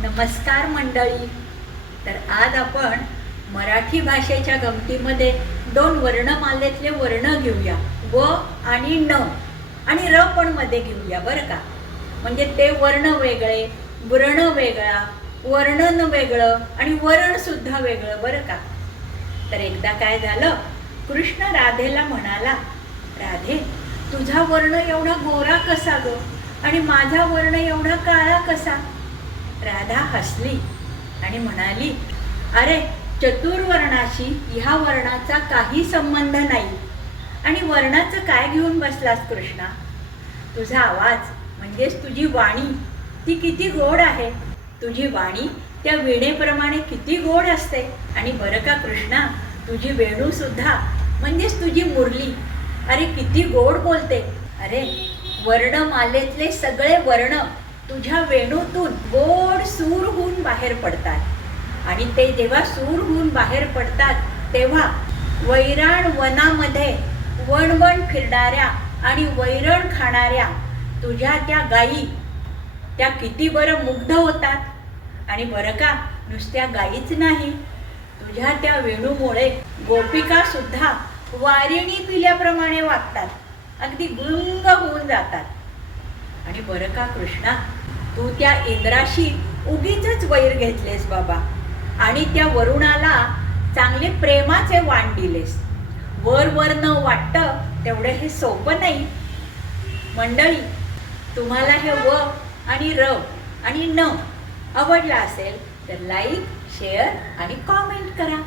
नमस्कार मंडळी. तर आज आपण मराठी भाषेच्या गमतीमध्ये दोन वर्णमालेतले वर्ण घेऊया, व आणि न आणि र पण मध्ये घेऊया बरं का. म्हणजे ते वर्ण वेगळे, वर्ण वेगळा, वर्णन वेगळं आणि वर्ण सुद्धा वेगळं बरं का. तर एकदा काय झालं, कृष्ण राधेला म्हणाला, राधे तुझा वर्ण एवढा गोरा कसा ग आणि माझा वर्ण एवढा काळा कसा. राधा हसली आणि म्हणाली, अरे चतुर्वर्णाशी ह्या वर्णाचा काही संबंध नाही. आणि वर्णाचं काय घेऊन बसलास कृष्णा. तुझा आवाज म्हणजेच तुझी वाणी ती किती गोड आहे. तुझी वाणी त्या वीणेप्रमाणे किती गोड असते. आणि बरं का कृष्णा, तुझी वेणू सुद्धा म्हणजेच तुझी मुरली अरे किती गोड बोलते. अरे वर्णमालेतले सगळे वर्ण तुझ्या वेणूतून गोड सूर होऊन बाहेर पडतात. आणि ते जेव्हा सूर होऊन बाहेर पडतात तेव्हा वैराण वनामध्ये वणवण फिरणाऱ्या आणि वैरण खाणाऱ्या तुझ्या त्या गायी त्या किती बरं मुग्ध होतात. आणि बरं का, नुसत्या गायीच नाही, तुझ्या त्या वेणूमुळे गोपिका सुद्धा वारिणी पिल्याप्रमाणे वागतात, अगदी गुंग होऊन जातात. आणि बरं का कृष्णा, तू त्या इंद्राशी उगीच वैर घेतलेस बाबा आणि त्या वरुणाला चांगले प्रेमाचे वाण दिलेस. वर वर न वाटतं तेवढं हे सोपं नाही. मंडळी, तुम्हाला हे व आणि र आणि न आवडला असेल तर लाईक, शेअर आणि कॉमेंट करा.